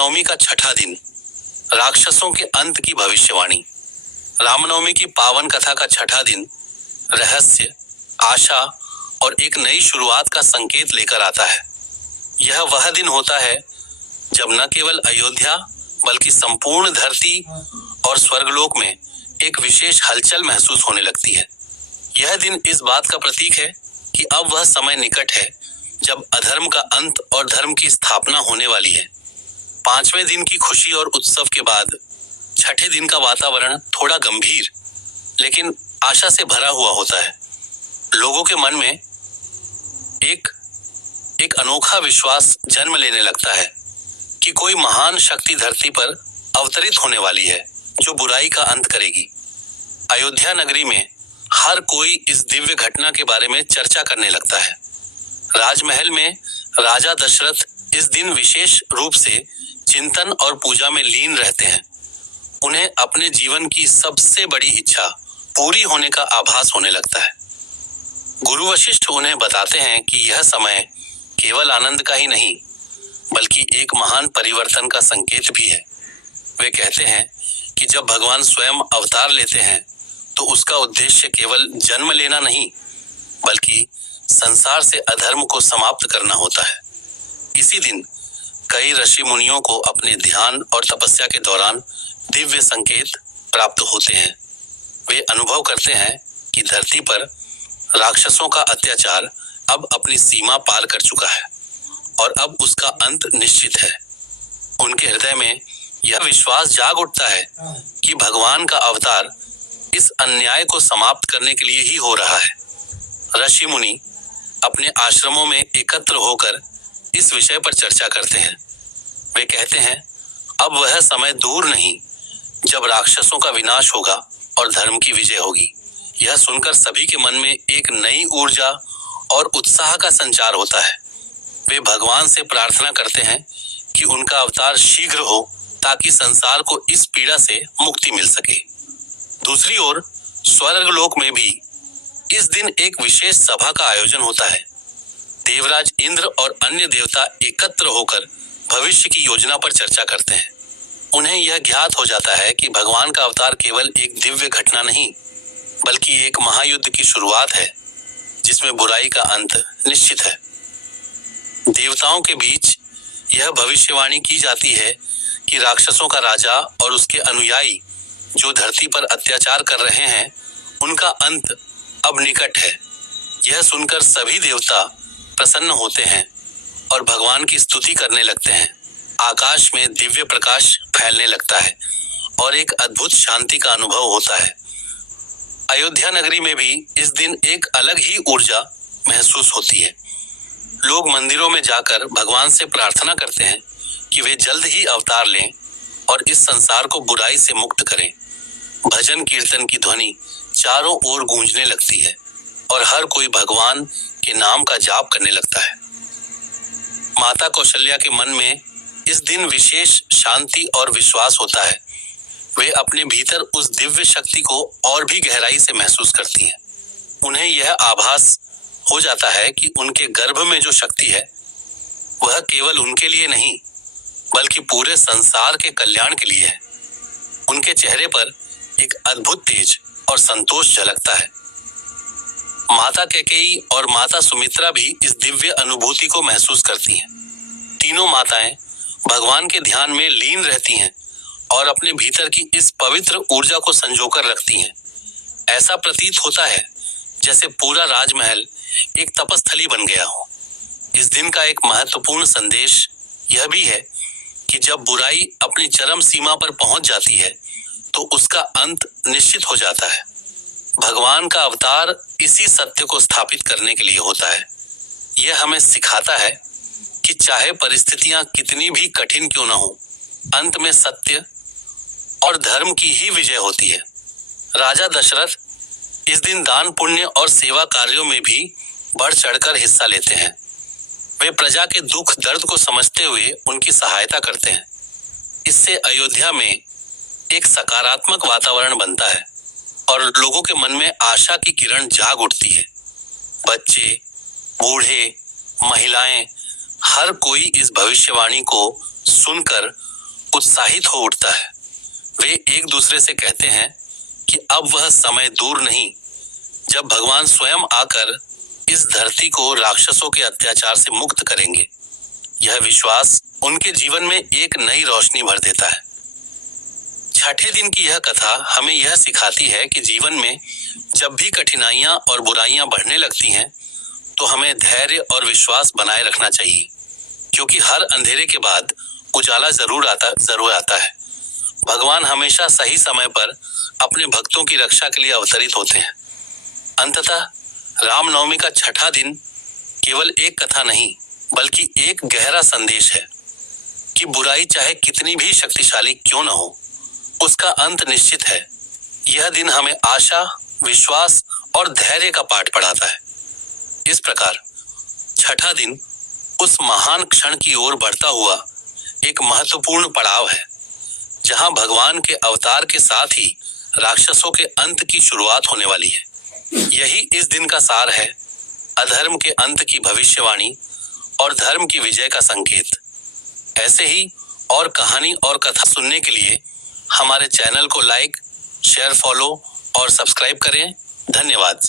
रामनवमी का छठा दिन, राक्षसों के अंत की भविष्यवाणी। रामनवमी की पावन कथा का छठा दिन रहस्य, आशा और एक नई शुरुआत का संकेत लेकर आता है। यह वह दिन होता है जब न केवल अयोध्या बल्कि संपूर्ण धरती और स्वर्गलोक में एक विशेष हलचल महसूस होने लगती है। यह दिन इस बात का प्रतीक है कि अब वह समय निकट है जब अधर्म का अंत और धर्म की स्थापना होने वाली है। पांचवें दिन की खुशी और उत्सव के बाद छठे दिन का वातावरण थोड़ा गंभीर लेकिन आशा से भरा हुआ होता है। लोगों के मन में एक अनोखा विश्वास जन्म लेने लगता है कि कोई महान शक्ति धरती पर अवतरित होने वाली है जो बुराई का अंत करेगी। अयोध्या नगरी में हर कोई इस दिव्य घटना के बारे में चर्चा करने लगता है। राजमहल में राजा दशरथ इस दिन विशेष रूप से चिंतन और पूजा में लीन रहते हैं। उन्हें अपने जीवन की सबसे बड़ी इच्छा पूरी होने का आभास होने लगता है। गुरु वशिष्ठ उन्हें बताते हैं कि यह समय केवल आनंद का ही नहीं बल्कि एक महान परिवर्तन का संकेत भी है। वे कहते हैं कि जब भगवान स्वयं अवतार लेते हैं तो उसका उद्देश्य केवल जन्म लेना नहीं बल्कि संसार से अधर्म को समाप्त करना होता है। इसी दिन कई ऋषि मुनियों को अपने ध्यान और तपस्या के दौरान दिव्य संकेत प्राप्त होते हैं। वे अनुभव करते हैं कि धरती पर राक्षसों का अत्याचार अब अपनी सीमा पार कर चुका है और अब उसका अंत निश्चित है। उनके हृदय में यह विश्वास जाग उठता है कि भगवान का अवतार इस अन्याय को समाप्त करने के लिए ही हो रहा है। ऋषि मुनि अपने आश्रमों में एकत्र होकर इस विषय पर चर्चा करते हैं। वे कहते हैं, अब वह समय दूर नहीं जब राक्षसों का विनाश होगा और धर्म की विजय होगी। यह सुनकर सभी के मन में एक नई ऊर्जा और उत्साह का संचार होता है। वे भगवान से प्रार्थना करते हैं कि उनका अवतार शीघ्र हो ताकि संसार को इस पीड़ा से मुक्ति मिल सके। दूसरी ओर स्वर्गलोक में भी इस दिन एक विशेष सभा का आयोजन होता है। देवराज इंद्र और अन्य देवता एकत्र होकर भविष्य की योजना पर चर्चा करते हैं। उन्हें यह ज्ञात हो जाता है कि भगवान का अवतार केवल एक दिव्य घटना नहीं बल्कि एक महायुद्ध की शुरुआत है जिसमें बुराई का अंत निश्चित है। देवताओं के बीच यह भविष्यवाणी की जाती है कि राक्षसों का राजा और उसके अनुयायी जो धरती पर अत्याचार कर रहे हैं उनका अंत अब निकट है। यह सुनकर सभी देवता प्रसन्न होते हैं और भगवान की स्तुति करने लगते हैं। आकाश में दिव्य प्रकाश फैलने लगता है और एक अद्भुत शांति का अनुभव होता है। अयोध्या नगरी में भी इस दिन एक अलग ही ऊर्जा महसूस होती है। लोग मंदिरों में जाकर भगवान से प्रार्थना करते हैं कि वे जल्द ही अवतार लें और इस संसार को बुराई से मुक्त करें। भजन कीर्तन की ध्वनि चारों ओर गूंजने लगती है और हर कोई भगवान के नाम का जाप करने लगता है। माता कौशल्या के मन में इस दिन विशेष शांति और विश्वास होता है। वे अपने भीतर उस दिव्य शक्ति को और भी गहराई से महसूस करती हैं। उन्हें यह आभास हो जाता है कि उनके गर्भ में जो शक्ति है वह केवल उनके लिए नहीं बल्कि पूरे संसार के कल्याण के लिए है। उनके चेहरे पर एक अद्भुत तेज और संतोष झलकता है। माता कैकेयी और माता सुमित्रा भी इस दिव्य अनुभूति को महसूस करती हैं। तीनों माताएं भगवान के ध्यान में लीन रहती हैं और अपने भीतर की इस पवित्र ऊर्जा को संजोकर रखती हैं। ऐसा प्रतीत होता है जैसे पूरा राजमहल एक तपस्थली बन गया हो। इस दिन का एक महत्वपूर्ण संदेश यह भी है कि जब बुराई अपनी चरम सीमा पर पहुंच जाती है तो उसका अंत निश्चित हो जाता है। भगवान का अवतार इसी सत्य को स्थापित करने के लिए होता है। यह हमें सिखाता है कि चाहे परिस्थितियां कितनी भी कठिन क्यों न हो, अंत में सत्य और धर्म की ही विजय होती है। राजा दशरथ इस दिन दान पुण्य और सेवा कार्यों में भी बढ़ चढ़कर हिस्सा लेते हैं। वे प्रजा के दुख दर्द को समझते हुए उनकी सहायता करते हैं। इससे अयोध्या में एक सकारात्मक वातावरण बनता है और लोगों के मन में आशा की किरण जाग उठती है। बच्चे, बूढ़े, महिलाएं, हर कोई इस भविष्यवाणी को सुनकर उत्साहित हो उठता है। वे एक दूसरे से कहते हैं कि अब वह समय दूर नहीं जब भगवान स्वयं आकर इस धरती को राक्षसों के अत्याचार से मुक्त करेंगे। यह विश्वास उनके जीवन में एक नई रोशनी भर देता है। छठे दिन की यह कथा हमें यह सिखाती है कि जीवन में जब भी कठिनाइयां और बुराइयां बढ़ने लगती हैं, तो हमें धैर्य और विश्वास बनाए रखना चाहिए, क्योंकि हर अंधेरे के बाद उजाला जरूर आता है। भगवान हमेशा सही समय पर अपने भक्तों की रक्षा के लिए अवतरित होते हैं। अंततः रामनवमी का छठा दिन केवल एक कथा नहीं, बल्कि एक गहरा संदेश है कि बुराई चाहे कितनी भी शक्तिशाली क्यों न हो, उसका अंत निश्चित है। यह दिन हमें आशा, विश्वास और धैर्य का पाठ पढ़ाता है। इस प्रकार छठा दिन उस महान क्षण की ओर बढ़ता हुआ एक महत्वपूर्ण पड़ाव है, जहां भगवान के अवतार के साथ ही राक्षसों के अंत की शुरुआत होने वाली है। यही इस दिन का सार है, अधर्म के अंत की भविष्यवाणी और धर्म की विजय का संकेत। ऐसे ही और कहानी और कथा सुनने के लिए हमारे चैनल को लाइक, शेयर, फॉलो और सब्सक्राइब करें। धन्यवाद।